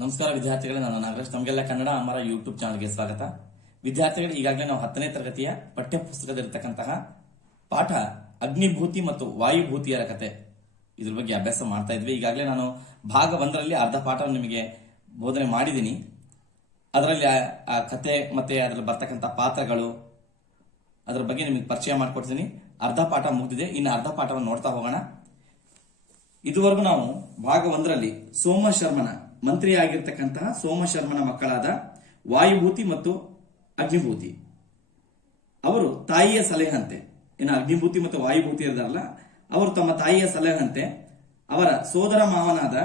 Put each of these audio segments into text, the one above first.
ನಮಸ್ಕಾರ ವಿದ್ಯಾರ್ಥಿಗಳೇ, ನಾನು ನಾಗರಾಜ್. ತಮಗೆಲ್ಲ ಕನ್ನಡ ಅಮರ ಯೂಟ್ಯೂಬ್ ಚಾನಲ್ಗೆ ಸ್ವಾಗತ. ವಿದ್ಯಾರ್ಥಿಗಳು, ಈಗಾಗಲೇ ನಾವು 10ನೇ ತರಗತಿಯ ಪಠ್ಯ ಪುಸ್ತಕದಲ್ಲಿರ್ತಕ್ಕಂತಹ ಪಾಠ ಅಗ್ನಿಭೂತಿ ಮತ್ತು ವಾಯುಭೂತಿಯರ ಕತೆ ಇದ್ರ ಬಗ್ಗೆ ಅಭ್ಯಾಸ ಮಾಡ್ತಾ ಇದ್ವಿ. ಈಗಾಗಲೇ ನಾನು ಭಾಗ 1ರಲ್ಲಿ ಅರ್ಧ ಪಾಠವನ್ನು ನಿಮಗೆ ಬೋಧನೆ ಮಾಡಿದ್ದೀನಿ. ಅದರಲ್ಲಿ ಆ ಕತೆ ಮತ್ತೆ ಅದರಲ್ಲಿ ಬರ್ತಕ್ಕಂಥ ಪಾತ್ರಗಳು ಅದರ ಬಗ್ಗೆ ನಿಮಗೆ ಪರಿಚಯ ಮಾಡಿಕೊಡ್ತೀನಿ. ಅರ್ಧ ಪಾಠ ಮುಗಿದಿದೆ, ಇನ್ನು ಅರ್ಧ ಪಾಠವನ್ನು ನೋಡ್ತಾ ಹೋಗೋಣ. ಇದುವರೆಗೂ ನಾವು ಭಾಗ 1ರಲ್ಲಿ ಸೋಮಶರ್ಮನ ಮಂತ್ರಿಯಾಗಿರ್ತಕ್ಕಂತಹ ಸೋಮಶರ್ಮನ ಮಕ್ಕಳಾದ ವಾಯುಭೂತಿ ಮತ್ತು ಅಗ್ನಿಭೂತಿ ಅವರು ತಾಯಿಯ ಸಲಹೆಯಂತೆ, ಇನ್ನು ಅಗ್ನಿಭೂತಿ ಮತ್ತು ವಾಯುಭೂತಿ ಇರದಾರಲ್ಲ, ಅವರು ತಮ್ಮ ತಾಯಿಯ ಸಲಹೆಯಂತೆ ಅವರ ಸೋದರ ಮಾವನಾದ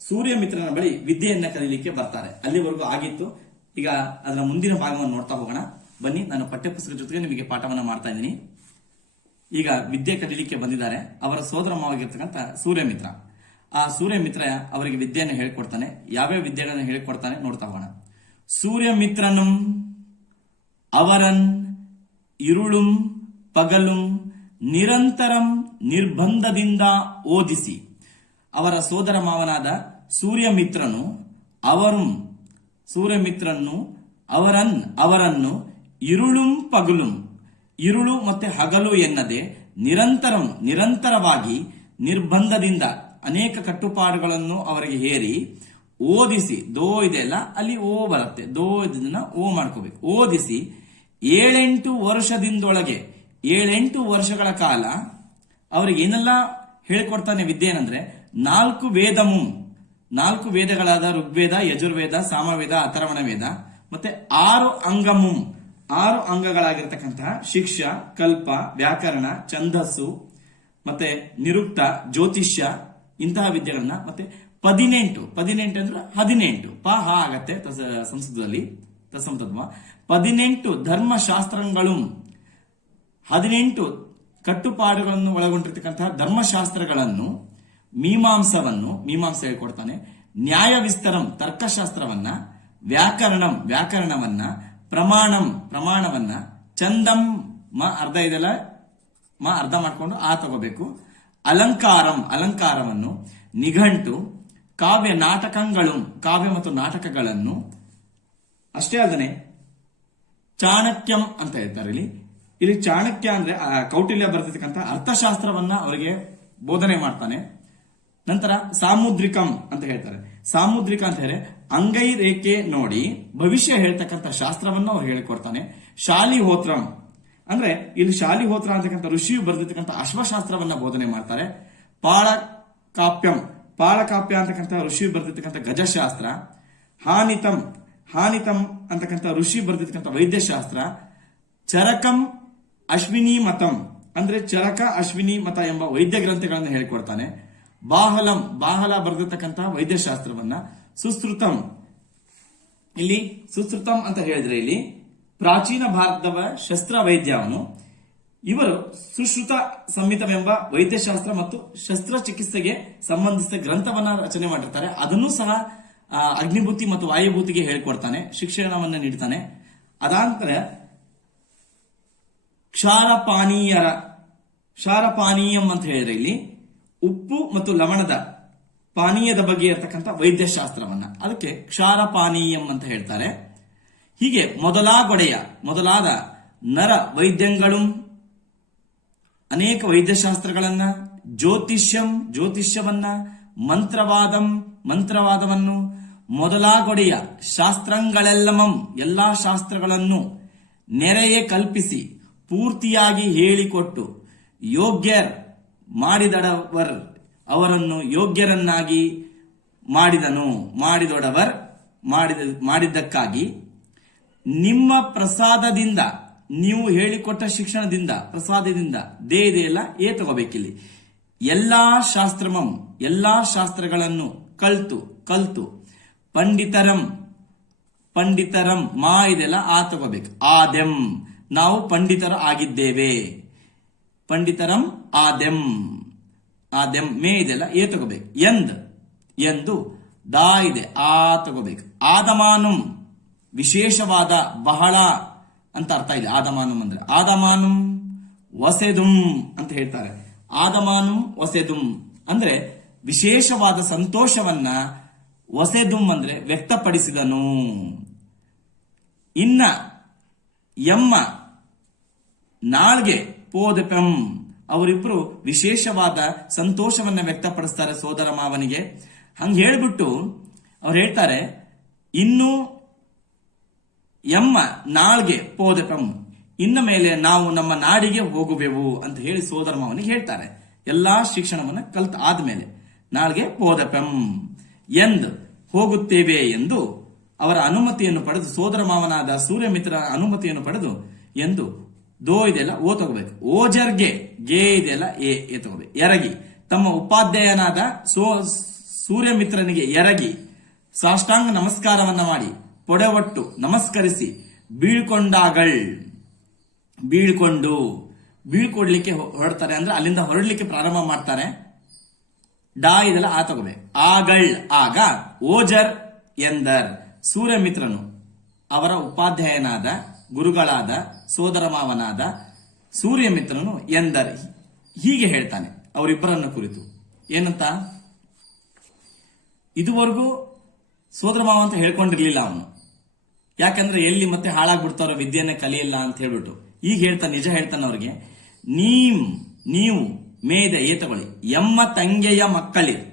ಸೂರ್ಯಮಿತ್ರನ ಬಳಿ ವಿದ್ಯೆಯನ್ನ ಕಲಿಯಲಿಕ್ಕೆ ಬರ್ತಾರೆ. ಅಲ್ಲಿವರೆಗೂ ಆಗಿತ್ತು. ಈಗ ಅದರ ಮುಂದಿನ ಭಾಗವನ್ನು ನೋಡ್ತಾ ಹೋಗೋಣ. ಬನ್ನಿ, ನಾನು ಪಠ್ಯಪುಸ್ತಕ ಜೊತೆಗೆ ನಿಮಗೆ ಪಾಠವನ್ನ ಮಾಡ್ತಾ ಇದ್ದೀನಿ. ಈಗ ವಿದ್ಯೆ ಕಲಿಯಲಿಕ್ಕೆ ಬಂದಿದ್ದಾರೆ ಅವರ ಸೋದರ ಮಾವಾಗಿರ್ತಕ್ಕಂಥ ಸೂರ್ಯಮಿತ್ರ. ಆ ಸೂರ್ಯಮಿತ್ರ ಅವರಿಗೆ ವಿದ್ಯೆಯನ್ನು ಹೇಳಿಕೊಡ್ತಾನೆ. ಯಾವ್ಯಾವ ವಿದ್ಯೆಗಳನ್ನು ಹೇಳಿಕೊಡ್ತಾನೆ ನೋಡ್ತಾ ಹೋಗೋಣ. ಸೂರ್ಯಮಿತ್ರನಂ ಅವರನ್ ಇರುಳುಂ ಪಗಲುಂ ನಿರಂತರಂ ನಿರ್ಬಂಧದಿಂದ ಓದಿಸಿ. ಅವರ ಸೋದರ ಮಾವನಾದ ಸೂರ್ಯಮಿತ್ರನು ಅವರನ್ನು ಇರುಳುಂ ಪಗಲುಂ, ಇರುಳು ಮತ್ತೆ ಹಗಲು ಎನ್ನದೆ ನಿರಂತರವಾಗಿ ನಿರ್ಬಂಧದಿಂದ ಅನೇಕ ಕಟ್ಟುಪಾಡುಗಳನ್ನು ಅವರಿಗೆ ಹೇರಿ ಓದಿಸಿ. ದೋ ಇದೆಯಲ್ಲ, ಅಲ್ಲಿ ಓ ಬರುತ್ತೆ, ದೋ ಇದನ್ನ ಓ ಮಾಡ್ಕೋಬೇಕು. ಓದಿಸಿ 7-8 ವರ್ಷದಿಂದೊಳಗೆ 7-8 ವರ್ಷಗಳ ಕಾಲ ಅವರಿಗೆ ಏನೆಲ್ಲ ಹೇಳಿಕೊಡ್ತಾನೆ ವಿದ್ಯೆ ಏನಂದ್ರೆ 4 ವೇದಮು, 4 ವೇದಗಳಾದ ಋಗ್ವೇದ, ಯಜುರ್ವೇದ, ಸಾಮವೇದ, ಅಥರ್ವಣ ವೇದ, ಮತ್ತೆ 6 ಅಂಗಮುಂ, 6 ಅಂಗಗಳಾಗಿರ್ತಕ್ಕಂತಹ ಶಿಕ್ಷ, ಕಲ್ಪ, ವ್ಯಾಕರಣ, ಛಂದಸ್ಸು, ಮತ್ತೆ ನಿರುಕ್ತ, ಜ್ಯೋತಿಷ್ಯ, ಇಂತಹ ವಿದ್ಯೆಗಳನ್ನ, ಮತ್ತೆ 18 ಅಂದ್ರೆ 18 ಪ ಹ ಆಗತ್ತೆ ಸಂಸ್ಕೃತದಲ್ಲಿ ತತ್ಸಮತತ್ವ. 18 ಧರ್ಮಶಾಸ್ತ್ರಗಳು, 18 ಕಟ್ಟುಪಾಡುಗಳನ್ನು ಒಳಗೊಂಡಿರ್ತಕ್ಕಂತಹ ಧರ್ಮಶಾಸ್ತ್ರಗಳನ್ನು, ಮೀಮಾಂಸೆ ಹೇಳ್ಕೊಡ್ತಾನೆ, ನ್ಯಾಯ ವಿಸ್ತರಂ ತರ್ಕಶಾಸ್ತ್ರವನ್ನ, ವ್ಯಾಕರಣವನ್ನ, ಪ್ರಮಾಣವನ್ನ, ಚಂದಂ ಅರ್ಧ ಇದೆಲ್ಲ ಅರ್ಧ ಮಾಡ್ಕೊಂಡು ಆ ತಗೋಬೇಕು, ಅಲಂಕಾರವನ್ನು, ನಿಘಂಟು, ಕಾವ್ಯ ಮತ್ತು ನಾಟಕಗಳನ್ನು, ಅಷ್ಟೇ ಅಲ್ಲದೆ ಚಾಣಕ್ಯಂ ಅಂತ ಹೇಳ್ತಾರೆ. ಇಲ್ಲಿ ಚಾಣಕ್ಯ ಅಂದ್ರೆ ಕೌಟಿಲ್ಯ ಬರೆದಿರ್ತಕ್ಕಂಥ ಅರ್ಥಶಾಸ್ತ್ರವನ್ನ ಅವರಿಗೆ ಬೋಧನೆ ಮಾಡ್ತಾನೆ. ನಂತರ ಸಾಮುದ್ರಿಕಂ ಅಂತ ಹೇಳ್ತಾರೆ. ಸಾಮುದ್ರಿಕ ಅಂತ ಹೇಳಿ ಅಂಗೈ ರೇಖೆ ನೋಡಿ ಭವಿಷ್ಯ ಹೇಳ್ತಕ್ಕಂಥ ಶಾಸ್ತ್ರವನ್ನ ಅವ್ರು ಹೇಳಿಕೊಡ್ತಾನೆ. ಶಾಲಿಹೋತ್ರಂ ಅಂದ್ರೆ ಇಲ್ಲಿ ಶಾಲಿಹೋತ್ರ ಅಂತಕ್ಕಂಥ ಋಷಿಯು ಬರೆದಿರ್ತಕ್ಕಂಥ ಅಶ್ವಶಾಸ್ತ್ರವನ್ನ ಬೋಧನೆ ಮಾಡ್ತಾರೆ. ಪಾಳಕಾಪ್ಯ ಅಂತಕ್ಕಂಥ ಋಷಿ ಬರೆದಿರ್ತಕ್ಕಂಥ ಗಜಶಾಸ್ತ್ರ. ಹಾನಿತಂ ಅಂತಕ್ಕಂಥ ಋಷಿ ಬರೆದಿರ್ತಕ್ಕಂಥ ವೈದ್ಯಶಾಸ್ತ್ರ. ಚರಕಂ ಅಶ್ವಿನಿ ಮತಂ ಅಂದ್ರೆ ಚರಕ ಅಶ್ವಿನಿ ಮತ ಎಂಬ ವೈದ್ಯ ಗ್ರಂಥಗಳನ್ನು ಹೇಳಿಕೊಡ್ತಾನೆ. ಬಾಹಲ ಬರೆದಿರ್ತಕ್ಕಂಥ ವೈದ್ಯಶಾಸ್ತ್ರವನ್ನ. ಸುಶ್ರುತಂ ಅಂತ ಹೇಳಿದ್ರೆ ಇಲ್ಲಿ ಪ್ರಾಚೀನ ಭಾರತದ ಶಸ್ತ್ರ ವೈದ್ಯವನು. ಇವರು ಸುಶ್ರುತ ಸಂಹಿತವೆಂಬ ವೈದ್ಯಶಾಸ್ತ್ರ ಮತ್ತು ಶಸ್ತ್ರಚಿಕಿತ್ಸೆಗೆ ಸಂಬಂಧಿಸಿದ ಗ್ರಂಥವನ್ನ ರಚನೆ ಮಾಡಿರ್ತಾರೆ. ಅದನ್ನು ಸಹ ಅಗ್ನಿಭೂತಿ ಮತ್ತು ವಾಯುಭೂತಿಗೆ ಹೇಳಿಕೊಡ್ತಾನೆ, ಶಿಕ್ಷಣವನ್ನ ನೀಡ್ತಾನೆ. ಅದಾಂತರ ಕ್ಷಾರಪಾನೀಯಂ ಅಂತ ಹೇಳಿದ್ರೆ ಇಲ್ಲಿ ಉಪ್ಪು ಮತ್ತು ಲವಣದ ಪಾನೀಯದ ಬಗ್ಗೆ ಇರತಕ್ಕಂಥ ವೈದ್ಯಶಾಸ್ತ್ರವನ್ನ, ಅದಕ್ಕೆ ಕ್ಷಾರಪಾನೀಯಂ ಅಂತ ಹೇಳ್ತಾರೆ. ಹೀಗೆ ಮೊದಲಾದ ನರ ವೈದ್ಯಗಳು, ಅನೇಕ ವೈದ್ಯಶಾಸ್ತ್ರಗಳನ್ನ, ಜ್ಯೋತಿಷ್ಯವನ್ನ, ಮಂತ್ರವಾದವನ್ನು ಮೊದಲಾಗೊಡೆಯ ಶಾಸ್ತ್ರಗಳೆಲ್ಲಮಂ ಎಲ್ಲಾ ಶಾಸ್ತ್ರಗಳನ್ನು ನೆರೆಯೇ ಕಲ್ಪಿಸಿ ಪೂರ್ತಿಯಾಗಿ ಹೇಳಿಕೊಟ್ಟು ಅವರನ್ನು ಯೋಗ್ಯರನ್ನಾಗಿ ಮಾಡಿದ್ದಕ್ಕಾಗಿ ನಿಮ್ಮ ಪ್ರಸಾದದಿಂದ, ನೀವು ಹೇಳಿಕೊಟ್ಟ ಶಿಕ್ಷಣದಿಂದ, ಪ್ರಸಾದದಿಂದ ಇದೆಯಲ್ಲ ತಗೋಬೇಕಿಲ್ಲಿ. ಎಲ್ಲಾ ಶಾಸ್ತ್ರಗಳನ್ನು ಕಲ್ತು ಪಂಡಿತರಂ ಮಾ ಇದೆಲ್ಲ ತಗೋಬೇಕು. ಆದೆಂ ನಾವು ಪಂಡಿತರ ಆಗಿದ್ದೇವೆ. ಪಂಡಿತರಂ ಆದೆಂ ಮೇ ಇದೆಲ್ಲ ತಗೋಬೇಕು. ಎಂದು ದಾ ಇದೆ ತಗೋಬೇಕು. ಆದಮಾನುಂ ವಿಶೇಷವಾದ, ಬಹಳ ಅಂತ ಅರ್ಥ ಇದೆ. ಆದಮಾನುಂ ಅಂದ್ರೆ ಆದಮಾನುಂ ವಸೆದುಂ ಅಂತ ಹೇಳ್ತಾರೆ. ಆದಮಾನುಂ ವಸೆದುಂ ಅಂದ್ರೆ ವಿಶೇಷವಾದ ಸಂತೋಷವನ್ನ ಒಸೆದುಂ ಅಂದ್ರೆ ವ್ಯಕ್ತಪಡಿಸಿದನು. ಇನ್ನ ಎಮ್ಮ ನಾಳ್ಗೆ ಪೋದಪೆಂ, ಅವರಿಬ್ರು ವಿಶೇಷವಾದ ಸಂತೋಷವನ್ನ ವ್ಯಕ್ತಪಡಿಸ್ತಾರೆ ಸೋದರ ಮಾವನಿಗೆ. ಹಂಗ ಹೇಳ್ಬಿಟ್ಟು ಅವ್ರು ಹೇಳ್ತಾರೆ, ಇನ್ನು ಎಮ್ಮ ನಾಳ್ಗೆ ಪೋದಪೆಂ, ಇನ್ನ ಮೇಲೆ ನಾವು ನಮ್ಮ ನಾಡಿಗೆ ಹೋಗುವೆವು ಅಂತ ಹೇಳಿ ಸೋದರ ಮಾವನಿಗೆ ಹೇಳ್ತಾರೆ. ಎಲ್ಲಾ ಶಿಕ್ಷಣವನ್ನ ಕಲ್ತ ಆದ್ಮೇಲೆ ನಾಳ್ಗೆ ಪೋದಪೆಂ ಎಂದು ಹೋಗುತ್ತೇವೆ ಎಂದು ಅವರ ಅನುಮತಿಯನ್ನು ಪಡೆದು, ಸೋದರ ಮಾವನಾದ ಸೂರ್ಯಮಿತ್ರ ಅನುಮತಿಯನ್ನು ಪಡೆದು ಎಂದು ದೋ ಇದೆಲ್ಲ ಓ ತಗೋಬೇಕು. ಓಜರ್ಗೆ ಗೆ ಇದೆಲ್ಲ ಎ ತಗೋಬೇಕು. ಎರಗಿ ತಮ್ಮ ಉಪಾಧ್ಯಾಯನಾದ ಸೂರ್ಯಮಿತ್ರನಿಗೆ ಎರಗಿ ಸಾಷ್ಟಾಂಗ ನಮಸ್ಕಾರವನ್ನ ಮಾಡಿ ಪೊಡೆವಟ್ಟು ನಮಸ್ಕರಿಸಿ ಬೀಳ್ಕೊಡ್ಲಿಕ್ಕೆ ಹೊರಡ್ತಾರೆ. ಅಂದ್ರೆ ಅಲ್ಲಿಂದ ಹೊರಡ್ಲಿಕ್ಕೆ ಪ್ರಾರಂಭ ಮಾಡ್ತಾರೆ. ಡಾ ಇದೆಲ್ಲ ಆ ತಗೋಬೇಕು. ಆಗ ಓಜರ್ ಎಂದರ್, ಸೂರ್ಯಮಿತ್ರನು ಅವರ ಉಪಾಧ್ಯಾಯನಾದ ಗುರುಗಳಾದ ಸೋದರ ಮಾವನಾದ ಸೂರ್ಯಮಿತ್ರನು ಎಂದರ್ ಹೀಗೆ ಹೇಳ್ತಾನೆ ಅವರಿಬ್ಬರನ್ನ ಕುರಿತು. ಏನಂತ, ಇದುವರೆಗೂ ಸೋದರ ಮಾವ ಅಂತ ಹೇಳ್ಕೊಂಡಿರ್ಲಿಲ್ಲ ಅವನು. ಯಾಕಂದ್ರೆ ಎಲ್ಲಿ ಮತ್ತೆ ಹಾಳಾಗ್ಬಿಡ್ತಾರೋ ವಿದ್ಯೆಯನ್ನೇ ಕಲಿಯಿಲ್ಲ ಅಂತ ಹೇಳ್ಬಿಟ್ಟು ಈಗ ಹೇಳ್ತಾನೆ, ನಿಜ ಹೇಳ್ತಾನೆ ಅವ್ರಿಗೆ. ನೀವು ಮೇದ ತಗೊಳ್ಳಿ, ಎಮ್ಮ ತಂಗೆಯ ಮಕ್ಕಳಿರ್,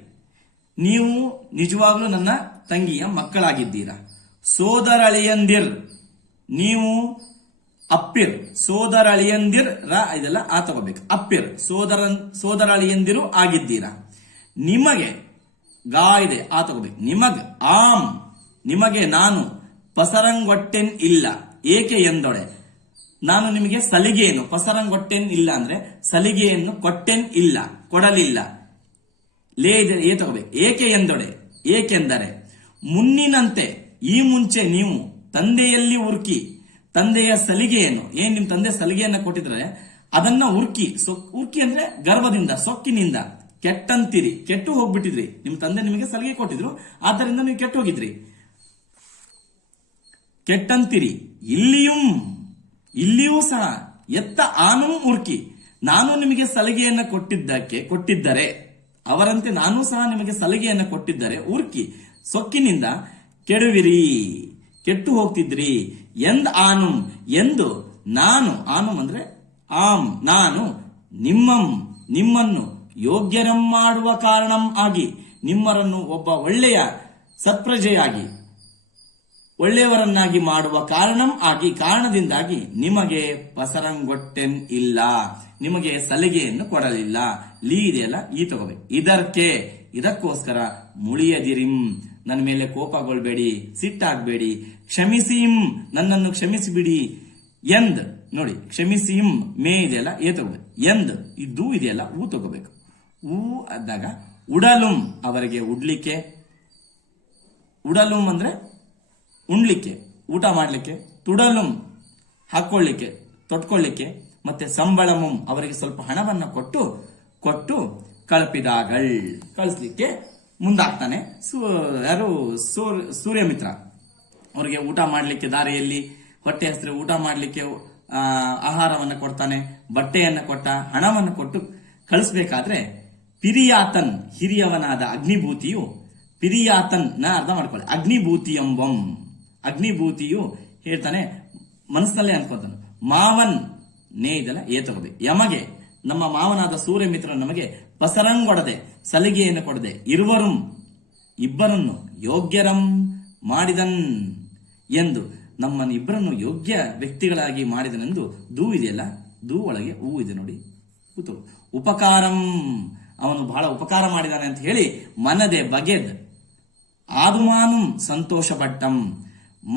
ನೀವು ನಿಜವಾಗ್ಲೂ ನನ್ನ ತಂಗಿಯ ಮಕ್ಕಳಾಗಿದ್ದೀರಾ. ಸೋದರಳಿಯಂದಿರ್, ನೀವು ಅಪ್ಪಿರ್, ಸೋದರಳಿಯಂದಿರ್ ಇದೆಲ್ಲ ಆ ತಗೋಬೇಕು. ಅಪ್ಪಿರ್ ಸೋದರಳಿಯಂದಿರು ಆಗಿದ್ದೀರಾ. ನಿಮಗೆ ಗಾ ಇದೆ ಆ ತಗೋಬೇಕು. ನಿಮಗೆ ನಾನು ಪಸರಂಗೊಟ್ಟೆನ್ ಇಲ್ಲ, ಏಕೆ ಎಂದೊಡೆ, ನಾನು ನಿಮಗೆ ಸಲಿಗೆಯನ್ನು, ಪಸರಂಗೊಟ್ಟೆನ್ ಇಲ್ಲ ಅಂದ್ರೆ ಸಲಿಗೆಯನ್ನು ಕೊಟ್ಟೆನ್ ಇಲ್ಲ, ಕೊಡಲಿಲ್ಲ. ಲೇ ಏ ತಗೋಬೇಕು. ಏಕೆ ಎಂದೊಡೆ, ಏಕೆಂದರೆ ಮುನ್ನಿನಂತೆ ಈ ಮುಂಚೆ ನೀವು ತಂದೆಯಲ್ಲಿ ಉರ್ಕಿ, ತಂದೆಯ ಸಲಿಗೆಯನ್ನು, ನಿಮ್ ತಂದೆ ಸಲಿಗೆಯನ್ನ ಕೊಟ್ಟಿದ್ರೆ ಅದನ್ನ ಉರ್ಕಿ ಅಂದ್ರೆ ಗರ್ವದಿಂದ, ಸೊಕ್ಕಿನಿಂದ ಕೆಟ್ಟಂತಿರಿ, ಕೆಟ್ಟು ಹೋಗ್ಬಿಟ್ಟಿದ್ರಿ. ನಿಮ್ ತಂದೆ ನಿಮಗೆ ಸಲಿಗೆ ಕೊಟ್ಟಿದ್ರು, ಆದ್ದರಿಂದ ನೀವು ಕೆಟ್ಟು ಹೋಗಿದ್ರಿ. ಕೆಟ್ಟಂತಿರಿ. ಇಲ್ಲಿಯೂ ಸಹ ಎತ್ತ ಆನೂ ಉರ್ಕಿ, ನಾನು ನಿಮಗೆ ಸಲಿಗೆಯನ್ನ ಕೊಟ್ಟಿದ್ದರೆ, ಅವರಂತೆ ನಾನೂ ಸಹ ನಿಮಗೆ ಸಲಿಗೆಯನ್ನ ಕೊಟ್ಟಿದ್ದರೆ ಉರ್ಕಿ ಸೊಕ್ಕಿನಿಂದ ಕೆಡುವಿರಿ, ಕೆಟ್ಟು ಹೋಗ್ತಿದ್ರಿ. ಎಂದು ನಾನು, ಅಂದ್ರೆ ನಾನು ನಿಮ್ಮನ್ನು ಯೋಗ್ಯರಂ ಮಾಡುವ ಕಾರಣಂ ಆಗಿ, ನಿಮ್ಮರನ್ನು ಒಬ್ಬ ಒಳ್ಳೆಯ ಸತ್ಪ್ರಜೆಯಾಗಿ ಒಳ್ಳೆಯವರನ್ನಾಗಿ ಮಾಡುವ ಕಾರಣದಿಂದಾಗಿ ನಿಮಗೆ ಪಸರಂಗೊಟ್ಟೆನ್ ಇಲ್ಲ, ನಿಮಗೆ ಸಲಿಗೆಯನ್ನು ಕೊಡಲಿಲ್ಲ. ಲೀ ಇದೆಯಲ್ಲ ಈ ತಗೋಬೇಕು. ಇದಕ್ಕೋಸ್ಕರ ಮುಳಿಯದಿರಿಂ, ನನ್ನ ಮೇಲೆ ಕೋಪಗೊಳ್ಬೇಡಿ, ಸಿಟ್ಟಾಗಬೇಡಿ. ಕ್ಷಮಿಸಿಂ, ನನ್ನನ್ನು ಕ್ಷಮಿಸಿಬಿಡಿ. ನೋಡಿ, ಕ್ಷಮಿಸಿಂ ಮೇ ಇದೆಯಲ್ಲ ಏ ತಗೋಬೇಕು. ಇದು ಇದೆಯಲ್ಲ ಊ ತಗೋಬೇಕು. ಊ ಆದಾಗ ಉಡಲುಂ, ಅವರಿಗೆ ಉಡ್ಲಿಕ್ಕೆ. ಉಡಲುಂ ಅಂದ್ರೆ ಉಣ್ಲಿಕ್ಕೆ, ಊಟ ಮಾಡ್ಲಿಕ್ಕೆ. ತುಡಲುಂ ಹಾಕೊಳ್ಳಿಕ್ಕೆ, ತೊಟ್ಕೊಳ್ಳಿಕ್ಕೆ. ಮತ್ತೆ ಸಂಬಳಮುಂ, ಅವರಿಗೆ ಸ್ವಲ್ಪ ಹಣವನ್ನ ಕೊಟ್ಟು ಕಳಿಸ್ಲಿಕ್ಕೆ ಮುಂದಾಗ್ತಾನೆ ಯಾರು ಸೂರ್ಯಮಿತ್ರ. ಅವರಿಗೆ ಊಟ ಮಾಡ್ಲಿಕ್ಕೆ, ದಾರಿಯಲ್ಲಿ ಹೊಟ್ಟೆ ಹಸಿದ್ರೆ ಊಟ ಮಾಡ್ಲಿಕ್ಕೆ ಆಹಾರವನ್ನ ಕೊಡ್ತಾನೆ, ಬಟ್ಟೆಯನ್ನ ಕೊಟ್ಟ, ಹಣವನ್ನು ಕೊಟ್ಟು ಕಳಿಸ್ಬೇಕಾದ್ರೆ ಪಿರಿಯಾತನ್, ಹಿರಿಯವನಾದ ಅಗ್ನಿಭೂತಿಯು, ಪಿರಿಯಾತನ್ ಅರ್ಥ ಮಾಡ್ಕೊಳ್ಳಿ, ಅಗ್ನಿಭೂತಿ ಎಂಬಂ, ಅಗ್ನಿಭೂತಿಯು ಹೇಳ್ತಾನೆ, ಮನಸ್ಸಲ್ಲೇ ಅನ್ಕೋತಾನೆ, ಮಾವನ್ ನೇ ಇದೆಲ್ಲ ಏ ತಗೋಬೇಕು. ಯಮಗೆ, ನಮ್ಮ ಮಾವನಾದ ಸೂರ್ಯಮಿತ್ರ ನಮಗೆ ಪಸರಂಗೊಡದೆ, ಸಲಿಗೆಯನ್ನು ಕೊಡದೆ, ಇಬ್ಬರನ್ನು ಯೋಗ್ಯರಂ ಮಾಡಿದನ್ ಎಂದು, ನಮ್ಮನ್ನು ಇಬ್ಬರನ್ನು ಯೋಗ್ಯ ವ್ಯಕ್ತಿಗಳಾಗಿ ಮಾಡಿದನೆಂದು. ದೂ ಇದೆಯಲ್ಲ, ದೂ ಒಳಗೆ ಹೂ ಇದೆ ನೋಡಿ, ಉಪಕಾರಂ, ಅವನು ಬಹಳ ಉಪಕಾರ ಮಾಡಿದಾನೆ ಅಂತ ಹೇಳಿ ಮನದೆ ಬಗೆದ್ ಆದುಮಾನಂ ಸಂತೋಷಪಟ್ಟಂ,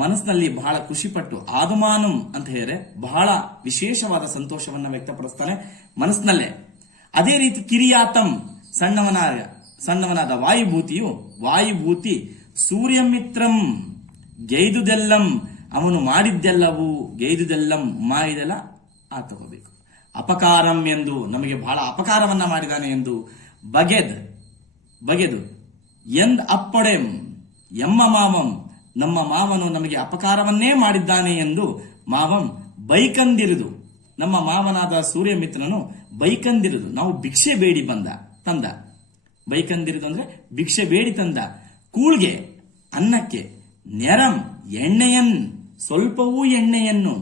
ಮನಸ್ಸಿನಲ್ಲಿ ಬಹಳ ಖುಷಿಪಟ್ಟು, ಆದುಮಾನಂ ಅಂತ ಹೇಳಿದ್ರೆ ಬಹಳ ವಿಶೇಷವಾದ ಸಂತೋಷವನ್ನ ವ್ಯಕ್ತಪಡಿಸ್ತಾನೆ ಮನಸ್ಸಿನಲ್ಲೇ. ಅದೇ ರೀತಿ ಕಿರಿಯಾತಂ, ಸಣ್ಣವನಾದ ವಾಯುಭೂತಿ ಸೂರ್ಯಮಿತ್ರಂ ಗೈದುದೆಲ್ಲಂ, ಅವನು ಮಾಡಿದ್ದೆಲ್ಲವೂ, ಗೈದುದೆಲ್ಲಂ ಮಾಡಿದೆಲ್ಲ ಆ ತಗೋಬೇಕು. ಅಪಕಾರಂ ಎಂದು, ನಮಗೆ ಬಹಳ ಅಪಕಾರವನ್ನ ಮಾಡಿದಾನೆ ಎಂದು. ಬಗೆದು ಅಪ್ಪೊಡೆಂ, ಎಮ್ಮ ಮಾವಂ, ನಮ್ಮ ಮಾವನು ನಮಗೆ ಅಪಕಾರವನ್ನೇ ಮಾಡಿದ್ದಾನೆ ಎಂದು. ಮಾವಂ ಬೈಕಂದಿರುದು, ನಮ್ಮ ಮಾವನಾದ ಸೂರ್ಯಮಿತ್ರನು ಬೈಕಂದಿರುದು, ನಾವು ಭಿಕ್ಷೆ ಬೇಡಿ ತಂದ. ಬೈಕಂದಿರುದು ಅಂದ್ರೆ ಭಿಕ್ಷೆ ಬೇಡಿ ತಂದ. ಕೂಳ್ಗೆ ಅನ್ನಕ್ಕೆ, ನೆರಂ ಎಣ್ಣೆಯನ್ ಸ್ವಲ್ಪವೂ ಎಣ್ಣೆಯನ್ನು,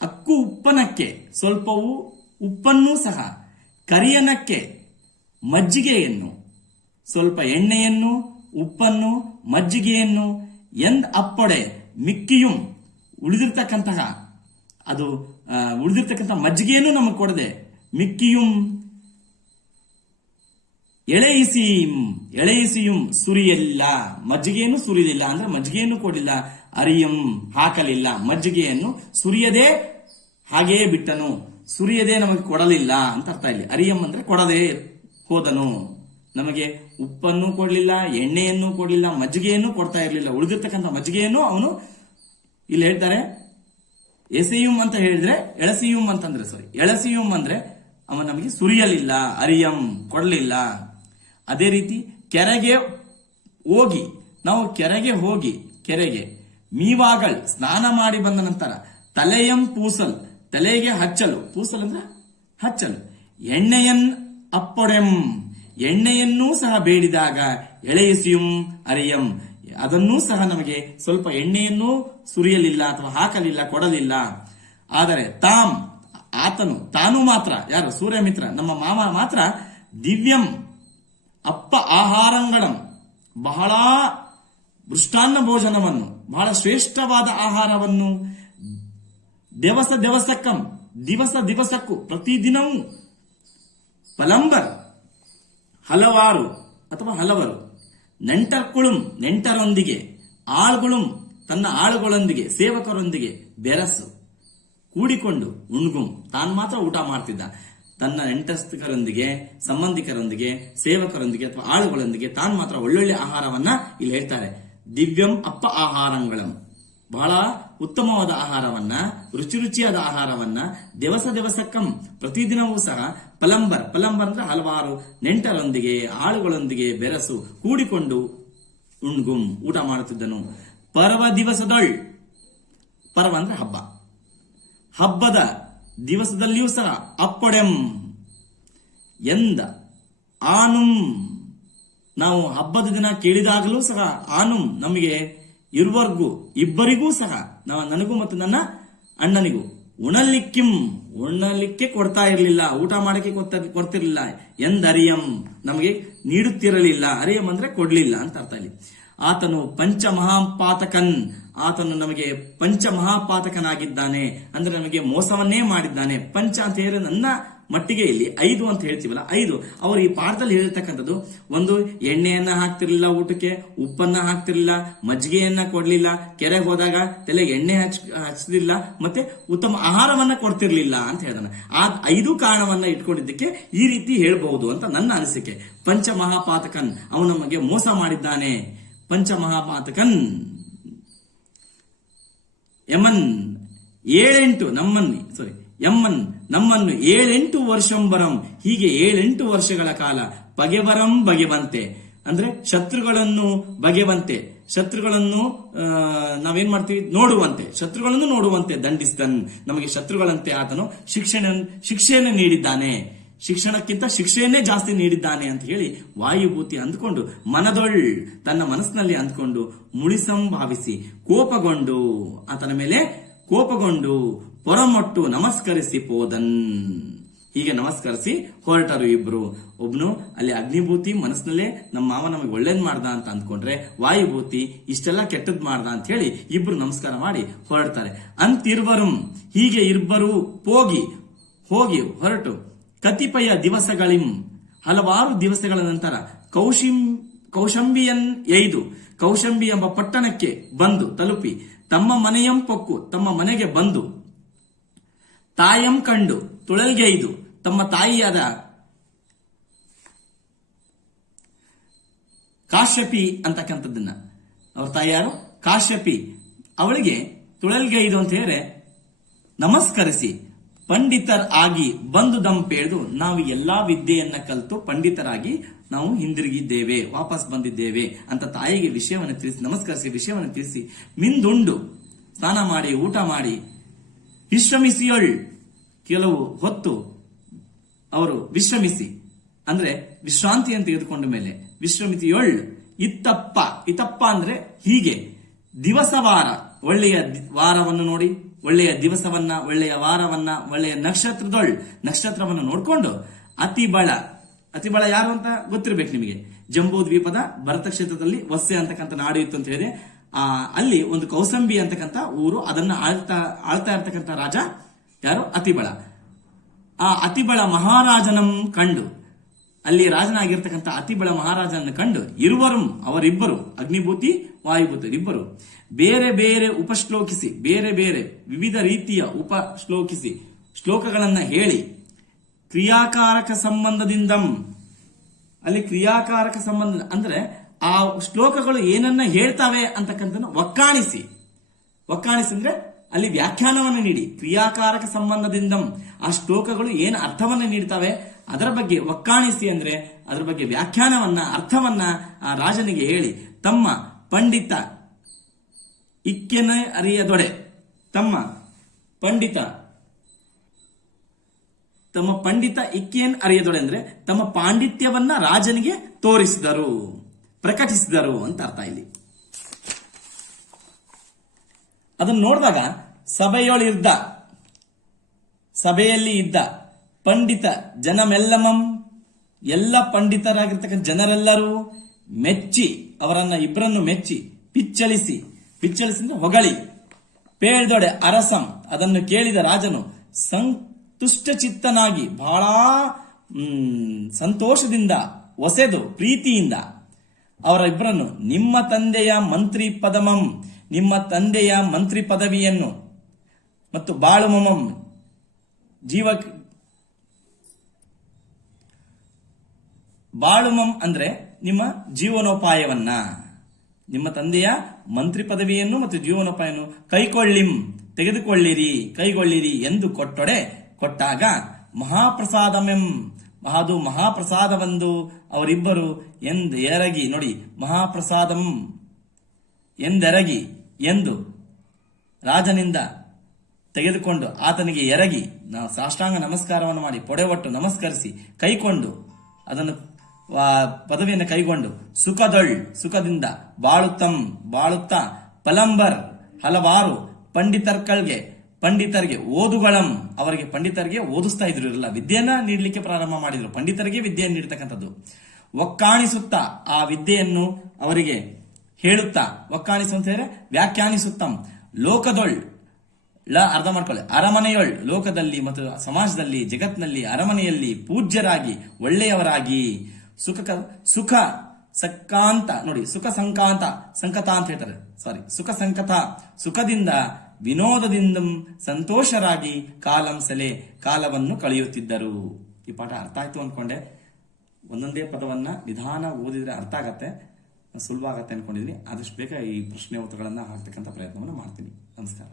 ಅಕ್ಕು ಉಪ್ಪನಕ್ಕೆ ಸ್ವಲ್ಪವೂ ಉಪ್ಪನ್ನೂ ಸಹ, ಕರಿಯನಕ್ಕೆ ಮಜ್ಜಿಗೆಯನ್ನು, ಸ್ವಲ್ಪ ಎಣ್ಣೆಯನ್ನು, ಉಪ್ಪನ್ನು, ಮಜ್ಜಿಗೆಯನ್ನು, ಎಂದ್ ಅಪ್ಪೊಡೆ ಮಿಕ್ಕಿಯುಂ ಉಳಿದಿರ್ತಕ್ಕಂತಹ ಅದು ಉಳಿದಿರ್ತಕ್ಕಂಥ ಮಜ್ಜಿಗೆಯನ್ನು ನಮಗೆ ಕೊಡದೆ ಮಿಕ್ಕಿಯುಂ ಎಳೆಯಿಸಿಯುಂ ಸುರಿಯಲಿಲ್ಲ, ಮಜ್ಜಿಗೆಯನ್ನು ಸುರಿಯಲಿಲ್ಲ ಅಂದ್ರೆ ಮಜ್ಜಿಗೆಯನ್ನು ಕೊಡಲಿಲ್ಲ, ಅರಿಯಂ ಹಾಕಲಿಲ್ಲ, ಮಜ್ಜಿಗೆಯನ್ನು ಸುರಿಯದೆ ಹಾಗೆಯೇ ಬಿಟ್ಟನು, ಸುರಿಯದೆ ನಮಗೆ ಕೊಡಲಿಲ್ಲ ಅಂತ ಅರ್ಥ. ಇಲ್ಲಿ ಅರಿಯಂ ಅಂದ್ರೆ ಕೊಡದೆ ಹೋದನು, ನಮಗೆ ಉಪ್ಪನ್ನು ಕೊಡಲಿಲ್ಲ, ಎಣ್ಣೆಯನ್ನು ಕೊಡಲಿಲ್ಲ, ಮಜ್ಜಿಗೆಯನ್ನು ಕೊಡ್ತಾ ಇರಲಿಲ್ಲ. ಉಳಿದಿರ್ತಕ್ಕಂಥ ಮಜ್ಜಿಗೆಯನ್ನು ಅವನು ಇಲ್ಲಿ ಹೇಳ್ತಾರೆ ಎಸೆಯುಂ ಅಂತ ಹೇಳಿದ್ರೆ ಎಳಸಿಯುಂ ಅಂತಂದ್ರೆ ಸರಿ, ಎಳಸಿಯುಂ ಅಂದ್ರೆ ಅವನು ನಮಗೆ ಸುರಿಯಲಿಲ್ಲ, ಅರಿಯಂ ಕೊಡಲಿಲ್ಲ. ಅದೇ ರೀತಿ ಕೆರೆಗೆ ಹೋಗಿ, ನಾವು ಕೆರೆಗೆ ಹೋಗಿ, ಕೆರೆಗೆ ಮೀವಾಗಳ್ ಸ್ನಾನ ಮಾಡಿ ಬಂದ ನಂತರ ತಲೆಯಂ ಪೂಸಲ್ ತಲೆಗೆ ಹಚ್ಚಲು, ಪೂಸಲ್ ಅಂದ್ರೆ ಹಚ್ಚಲು, ಎಣ್ಣೆಯನ್ ಅಪ್ಪೊಡೆಂ ಎಣ್ಣೆಯನ್ನೂ ಸಹ ಬೇಡಿದಾಗ ಎಳೆಯಿಸಿಯುಂ ಅರಿಯಂ ಅದನ್ನೂ ಸಹ ನಮಗೆ ಸ್ವಲ್ಪ ಎಣ್ಣೆಯನ್ನೂ ಸುರಿಯಲಿಲ್ಲ ಅಥವಾ ಹಾಕಲಿಲ್ಲ, ಕೊಡಲಿಲ್ಲ. ಆದರೆ ಆತನು ತಾನು ಮಾತ್ರ, ಯಾರು ಸೂರ್ಯಮಿತ್ರ ನಮ್ಮ ಮಾಮ ಮಾತ್ರ ದಿವ್ಯಂ ಅಪ್ಪ ಆಹಾರಂಗಳಂ ಬಹಳ ಮೃಷ್ಟಾನ್ನ ಭೋಜನವನ್ನು, ಬಹಳ ಶ್ರೇಷ್ಠವಾದ ಆಹಾರವನ್ನು ದಿವಸಕ್ಕೂ ಪ್ರತಿದಿನವೂ ಪಲಂಬರ್ ಹಲವಾರು ಅಥವಾ ಹಲವರು ನೆಂಟರೊಂದಿಗೆ ಆಳುಗಳು ತನ್ನ ಆಳುಗಳೊಂದಿಗೆ ಸೇವಕರೊಂದಿಗೆ ಬೆರಸು ಕೂಡಿಕೊಂಡು ಉಣ್ಗುಂ ತಾನು ಮಾತ್ರ ಊಟ ಮಾಡ್ತಿದ್ದ, ತನ್ನ ನೆಂಟಸ್ಥಿಕರೊಂದಿಗೆ ಸಂಬಂಧಿಕರೊಂದಿಗೆ ಸೇವಕರೊಂದಿಗೆ ಅಥವಾ ಆಳುಗಳೊಂದಿಗೆ ತಾನು ಮಾತ್ರ ಒಳ್ಳೊಳ್ಳೆ ಆಹಾರವನ್ನ ಇಲ್ಲಿ ಹೇಳ್ತಾರೆ. ದಿವ್ಯಂ ಅಪ್ಪ ಆಹಾರಂಗಳಂ ಬಹಳ ಉತ್ತಮವಾದ ಆಹಾರವನ್ನ, ರುಚಿಯಾದ ಆಹಾರವನ್ನ ದಿವಸಕ್ಕಂ ಪ್ರತಿದಿನವೂ ಸಹ ಪಲಂಬರ್ ಅಂದ್ರೆ ಹಲವಾರು ನೆಂಟರೊಂದಿಗೆ ಆಳುಗಳೊಂದಿಗೆ ಬೆರಸು ಕೂಡಿಕೊಂಡು ಉಣ್ಗುಂ ಊಟ ಮಾಡುತ್ತಿದ್ದನು. ಪರ್ವ ದಿವಸದೊಳ್, ಪರ್ವ ಅಂದ್ರೆ ಹಬ್ಬ, ಹಬ್ಬದ ದಿವಸದಲ್ಲಿಯೂ ಸಹ ಅಪ್ಪೊಡೆಂ ಎಂದ ಆನುಂ, ನಾವು ಹಬ್ಬದ ದಿನ ಕೇಳಿದಾಗಲೂ ಸಹ ಆನುಂ ನಮಗೆ ಇರುವರ್ಗೂ ಇಬ್ಬರಿಗೂ ಸಹ ನನಗೂ ಮತ್ತು ನನ್ನ ಅಣ್ಣನಿಗೂ ಉಣ್ಣಲಿಕ್ಕೆ ಕೊಡ್ತಾ ಇರಲಿಲ್ಲ, ಊಟ ಮಾಡಕ್ಕೆ ಕೊಡ್ತಿರ್ಲಿಲ್ಲ. ಎಂದರಿಯಂ ನಮಗೆ ನೀಡುತ್ತಿರಲಿಲ್ಲ, ಅರಿಯಂ ಅಂದ್ರೆ ಕೊಡ್ಲಿಲ್ಲ ಅಂತ ಅರ್ಥ. ಇಲ್ಲಿ ಆತನು ಪಂಚಮಹಾಪಾತಕನ್, ಆತನು ನಮಗೆ ಪಂಚಮಹಾಪಾತಕನಾಗಿದ್ದಾನೆ ಅಂದ್ರೆ ನಮಗೆ ಮೋಸವನ್ನೇ ಮಾಡಿದ್ದಾನೆ. ಪಂಚ ಅಂತ ಹೇಳಿದ್ರೆ ನನ್ನ ಮಟ್ಟಿಗೆ ಇಲ್ಲಿ 5 ಅಂತ ಹೇಳ್ತೀವಲ್ಲ, 5 ಅವರು ಈ ಪಾಠದಲ್ಲಿ ಹೇಳಿರ್ತಕ್ಕಂಥದ್ದು, ಒಂದು ಎಣ್ಣೆಯನ್ನ ಹಾಕ್ತಿರ್ಲಿಲ್ಲ ಊಟಕ್ಕೆ, ಉಪ್ಪನ್ನ ಹಾಕ್ತಿರ್ಲಿಲ್ಲ, ಮಜ್ಜಿಗೆಯನ್ನ ಕೊಡ್ಲಿಲ್ಲ, ಕೆರೆಗೆ ಹೋದಾಗ ತಲೆಗೆ ಎಣ್ಣೆ ಹಚ್ಚಲಿಲ್ಲ, ಮತ್ತೆ ಉತ್ತಮ ಆಹಾರವನ್ನ ಕೊಡ್ತಿರ್ಲಿಲ್ಲ ಅಂತ ಹೇಳಿದಾನೆ. ಆ 5 ಕಾರಣವನ್ನ ಇಟ್ಕೊಂಡಿದ್ದಕ್ಕೆ ಈ ರೀತಿ ಹೇಳ್ಬಹುದು ಅಂತ ನನ್ನ ಅನಿಸಿಕೆ. ಪಂಚಮಹಾಪಾತಕನ್, ಅವನು ನಮಗೆ ಮೋಸ ಮಾಡಿದ್ದಾನೆ. ಪಂಚಮಹಾಪಾತಕನ್ ನಮ್ಮನ್ನು 7-8 ವರ್ಷಂಬರಂ, ಹೀಗೆ 7-8 ವರ್ಷಗಳ ಕಾಲ ಬಗೆವಂತೆ ಅಂದ್ರೆ ಶತ್ರುಗಳನ್ನು ಬಗೆವಂತೆ, ಶತ್ರುಗಳನ್ನು ನಾವೇನ್ ಮಾಡ್ತೀವಿ ಶತ್ರುಗಳನ್ನು ನೋಡುವಂತೆ ದಂಡಿಸ್ತನ್, ನಮಗೆ ಶತ್ರುಗಳಂತೆ ಆತನು ಶಿಕ್ಷೆಯನ್ನು ನೀಡಿದ್ದಾನೆ, ಶಿಕ್ಷಣಕ್ಕಿಂತ ಶಿಕ್ಷೆಯನ್ನೇ ಜಾಸ್ತಿ ನೀಡಿದ್ದಾನೆ ಅಂತ ಹೇಳಿ ವಾಯುಭೂತಿ ಅಂದ್ಕೊಂಡು ತನ್ನ ಮನಸ್ಸಿನಲ್ಲಿ ಅಂದ್ಕೊಂಡು ಮುಳಿಸಂಭಾವಿಸಿ ಕೋಪಗೊಂಡು ಆತನ ಮೇಲೆ ಪೊರಮೊಟ್ಟು ನಮಸ್ಕರಿಸಿ ಪೋದನ್, ಹೀಗೆ ನಮಸ್ಕರಿಸಿ ಹೊರಟರು ಇಬ್ರು. ಒಬ್ನು ಅಲ್ಲಿ ಅಗ್ನಿಭೂತಿ ಮನಸ್ಸಿನಲ್ಲೇ ನಮ್ಮ ಮಾವ ನಮಗೆ ಒಳ್ಳೇದ್ ಮಾಡ್ದ ಅಂತ ಅಂದ್ಕೊಂಡ್ರೆ, ವಾಯುಭೂತಿ ಇಷ್ಟೆಲ್ಲ ಕೆಟ್ಟದ್ ಮಾಡ್ದ ಅಂತ ಹೇಳಿ ಇಬ್ರು ನಮಸ್ಕಾರ ಮಾಡಿ ಹೊರಡ್ತಾರೆ. ಅಂತಿರ್ವರುಂ, ಹೀಗೆ ಇಬ್ಬರು ಹೋಗಿ ಹೊರಟು ಕತಿಪಯ ದಿವಸಗಳಿಂ, ಹಲವಾರು ದಿವಸಗಳ ನಂತರ ಕೌಶಂಬಿಯನ್ ಎಯ್ದು, ಕೌಶಂಬಿ ಎಂಬ ಪಟ್ಟಣಕ್ಕೆ ಬಂದು ತಲುಪಿ ತಮ್ಮ ಮನೆಯಂ ಪೊಕ್ಕು, ತಮ್ಮ ಮನೆಗೆ ಬಂದು ತಾಯಂ ಕಂಡು ತುಳಲ್ಗೆಯ್ದು, ತಮ್ಮ ತಾಯಿಯಾದ ಕಾಶ್ಯಪಿ ಅಂತಕ್ಕಂಥದ್ದನ್ನ, ಅವ್ರ ತಾಯಿ ಯಾರು ಕಾಶ್ಯಪಿ, ಅವಳಿಗೆ ತುಳಲ್ಗೆಯ್ದು ಅಂತ ಹೇಳಿದ್ರೆ ನಮಸ್ಕರಿಸಿ ಪಂಡಿತರ್ ಆಗಿ ಬಂದು ದಂಪೇಳ್ದು, ನಾವು ಎಲ್ಲಾ ವಿದ್ಯೆಯನ್ನ ಕಲಿತು ಪಂಡಿತರಾಗಿ ನಾವು ಹಿಂದಿರುಗಿದ್ದೇವೆ, ವಾಪಸ್ ಬಂದಿದ್ದೇವೆ ಅಂತ ತಾಯಿಗೆ ವಿಷಯವನ್ನು ತಿಳಿಸಿ ನಮಸ್ಕರಿಸಿ ವಿಷಯವನ್ನು ತಿಳಿಸಿ ಮಿಂದುಂಡು ಸ್ನಾನ ಮಾಡಿ ಊಟ ಮಾಡಿ ವಿಶ್ರಮಿಸಿಯೊಳ್, ಕೆಲವು ಹೊತ್ತು ಅವರು ವಿಶ್ರಮಿಸಿ ಅಂದ್ರೆ ವಿಶ್ರಾಂತಿಯನ್ನು ತೆಗೆದುಕೊಂಡ ಮೇಲೆ ವಿಶ್ರಮಿಸಿಯೊಳ್ ಇತ್ತಪ್ಪ. ಇತಪ್ಪ ಅಂದ್ರೆ ಹೀಗೆ. ದಿವಸ ವಾರ, ಒಳ್ಳೆಯ ವಾರವನ್ನು ನೋಡಿ, ಒಳ್ಳೆಯ ದಿವಸವನ್ನ, ಒಳ್ಳೆಯ ವಾರವನ್ನ, ಒಳ್ಳೆಯ ನಕ್ಷತ್ರವನ್ನು ನೋಡ್ಕೊಂಡು ಅತಿಬಳ. ಅತಿಬಳ ಯಾರು ಅಂತ ಗೊತ್ತಿರ್ಬೇಕು ನಿಮಗೆ. ಜಂಬೂ ದ್ವೀಪದ ಭರತ ಕ್ಷೇತ್ರದಲ್ಲಿ ವಸ್ಸೆ ಅಂತಕ್ಕಂಥ ನಾಡು ಇತ್ತು ಅಂತ ಹೇಳಿದೆ. ಅಲ್ಲಿ ಒಂದು ಕೌಸಂಬಿ ಅಂತಕ್ಕಂಥ ಊರು, ಅದನ್ನ ಆಳ್ತಾ ಇರ್ತಕ್ಕಂಥ ರಾಜ ಯಾರು? ಅತಿಬಳ. ಆ ಅತಿಬಳ ಮಹಾರಾಜನಂ ಕಂಡು, ಅಲ್ಲಿ ರಾಜನಾಗಿರ್ತಕ್ಕಂಥ ಅತಿಬಳ ಮಹಾರಾಜನನ್ನು ಕಂಡು ಅವರಿಬ್ಬರು ಅಗ್ನಿಭೂತಿ ವಾಯುಭೂತಿ ಇಬ್ಬರು ಬೇರೆ ಬೇರೆ ಉಪಶ್ಲೋಕಿಸಿ, ಬೇರೆ ಬೇರೆ ವಿವಿಧ ರೀತಿಯ ಉಪಶ್ಲೋಕಿಸಿ ಶ್ಲೋಕಗಳನ್ನ ಹೇಳಿ, ಕ್ರಿಯಾಕಾರಕ ಸಂಬಂಧದಿಂದ, ಅಲ್ಲಿ ಕ್ರಿಯಾಕಾರಕ ಸಂಬಂಧ ಅಂದ್ರೆ ಆ ಶ್ಲೋಕಗಳು ಏನನ್ನ ಹೇಳ್ತಾವೆ ಅಂತಕ್ಕಂಥ ಒಕ್ಕಾಣಿಸಿ ಅಂದ್ರೆ ಅಲ್ಲಿ ವ್ಯಾಖ್ಯಾನವನ್ನು ನೀಡಿ, ಕ್ರಿಯಾಕಾರಕ ಸಂಬಂಧದಿಂದ ಆ ಶ್ಲೋಕಗಳು ಏನು ಅರ್ಥವನ್ನ ನೀಡ್ತಾವೆ ಅದರ ಬಗ್ಗೆ ಒಕ್ಕಾಣಿಸಿ ಅಂದ್ರೆ ಅದರ ಬಗ್ಗೆ ವ್ಯಾಖ್ಯಾನವನ್ನ, ಅರ್ಥವನ್ನ ಆ ರಾಜನಿಗೆ ಹೇಳಿ, ತಮ್ಮ ಪಂಡಿತ ಇಕ್ಕೆನ ಅರಿಯದೊಡೆ, ತಮ್ಮ ಪಂಡಿತ ಇಕ್ಕೇನ್ ಅರಿಯದೊಡೆ ಅಂದ್ರೆ ತಮ್ಮ ಪಾಂಡಿತ್ಯವನ್ನ ರಾಜನಿಗೆ ತೋರಿಸಿದರು, ಪ್ರಕಟಿಸಿದರು ಅಂತ ಅರ್ಥ ಇಲ್ಲಿ. ಅದನ್ನು ನೋಡಿದಾಗ ಸಭೆಯಲ್ಲಿ ಇದ್ದ ಪಂಡಿತ ಜನಮೆಲ್ಲಮಂ, ಎಲ್ಲ ಪಂಡಿತರಾಗಿರ್ತಕ್ಕಂಥ ಜನರೆಲ್ಲರೂ ಮೆಚ್ಚಿ, ಇಬ್ಬರನ್ನು ಮೆಚ್ಚಿ, ಪಿಚ್ಚಳಿಸಿ ಅಂದ್ರೆ ಹೊಗಳಿ, ಪೇಳ್ದೊಡೆ ಅರಸಂ, ಅದನ್ನು ಕೇಳಿದ ರಾಜನು ಸಂತುಷ್ಟ ಚಿತ್ತನಾಗಿ ಬಹಳ ಸಂತೋಷದಿಂದ, ಒಸೆದು ಪ್ರೀತಿಯಿಂದ ಅವರಿಬ್ಬರನ್ನು ನಿಮ್ಮ ತಂದೆಯ ಮಂತ್ರಿ ಪದವಿಯನ್ನು ಮತ್ತು ಬಾಳುಮಮಂ ಬಾಳುಮಂ ಅಂದ್ರೆ ನಿಮ್ಮ ಜೀವನೋಪಾಯವನ್ನ, ನಿಮ್ಮ ತಂದೆಯ ಮಂತ್ರಿ ಪದವಿಯನ್ನು ಮತ್ತು ಜೀವನೋಪಾಯವನ್ನು ಕೈಗೊಳ್ಳಿರಿ ಎಂದು ಕೊಟ್ಟಾಗ ಮಹಾಪ್ರಸಾದವೆಂದು ಅವರಿಬ್ಬರು ಎರಗಿ ನೋಡಿ, ಮಹಾಪ್ರಸಾದಂ ಎಂದೆರಗಿ ಎಂದು ರಾಜನಿಂದ ತೆಗೆದುಕೊಂಡು ಆತನಿಗೆ ಎರಗಿ ಸಾಷ್ಟಾಂಗ ನಮಸ್ಕಾರವನ್ನು ಮಾಡಿ ಪೊಡೆವಟ್ಟು ನಮಸ್ಕರಿಸಿ ಕೈಕೊಂಡು ಅದನ್ನು ಪದವಿಯನ್ನು ಕೈಗೊಂಡು ಸುಖದಿಂದ ಬಾಳುತ್ತಾ ಪಲಂಬರ್ ಹಲವಾರು ಪಂಡಿತರಿಗೆ ಓದುಗಳಂ, ಅವರಿಗೆ ಪಂಡಿತರಿಗೆ ಓದಿಸ್ತಾ ಇದ್ರು, ಇರಲ್ಲ ವಿದ್ಯೆಯನ್ನ ನೀಡಲಿಕ್ಕೆ ಪ್ರಾರಂಭ ಮಾಡಿದ್ರು, ಪಂಡಿತರಿಗೆ ವಿದ್ಯೆಯನ್ನು ನೀಡತಕ್ಕಂಥದ್ದು. ಒಕ್ಕಾಣಿಸುತ್ತಾ ಆ ವಿದ್ಯೆಯನ್ನು ಅವರಿಗೆ ಹೇಳುತ್ತಾ, ಒಕ್ಕಾಣಿಸು ಅಂತ ಹೇಳಿದ್ರೆ ವ್ಯಾಖ್ಯಾನಿಸುತ್ತಂ, ಅರ್ಥ ಮಾಡ್ಕೊಳ್ಳಿ, ಅರಮನೆಯೊಳ್, ಲೋಕದಲ್ಲಿ ಮತ್ತು ಸಮಾಜದಲ್ಲಿ, ಜಗತ್ನಲ್ಲಿ, ಅರಮನೆಯಲ್ಲಿ ಪೂಜ್ಯರಾಗಿ, ಒಳ್ಳೆಯವರಾಗಿ, ಸುಖ ಸಂಕಾಂತ ನೋಡಿ, ಸಂಕತ ಅಂತ ಹೇಳ್ತಾರೆ, ಸುಖ ಸಂಕತ, ಸುಖದಿಂದ ವಿನೋದದಿಂದ ಸಂತೋಷರಾಗಿ ಕಾಲವನ್ನು ಕಳೆಯುತ್ತಿದ್ದರು. ಈ ಪಾಠ ಅರ್ಥ ಆಯ್ತು ಅನ್ಕೊಂಡೆ. ಒಂದೊಂದೇ ಪದವನ್ನ ನಿಧಾನ ಓದಿದ್ರೆ ಅರ್ಥ ಆಗತ್ತೆ, ಸುಲಭ ಆಗತ್ತೆ ಅನ್ಕೊಂಡಿದೀನಿ. ಆದಷ್ಟು ಬೇಗ ಈ ಪ್ರಶ್ನೆ ಉತ್ತರಗಳನ್ನ ಹಾಕ್ತಕ್ಕಂಥ ಪ್ರಯತ್ನವನ್ನು ಮಾಡ್ತೀನಿ. ನಮಸ್ಕಾರ.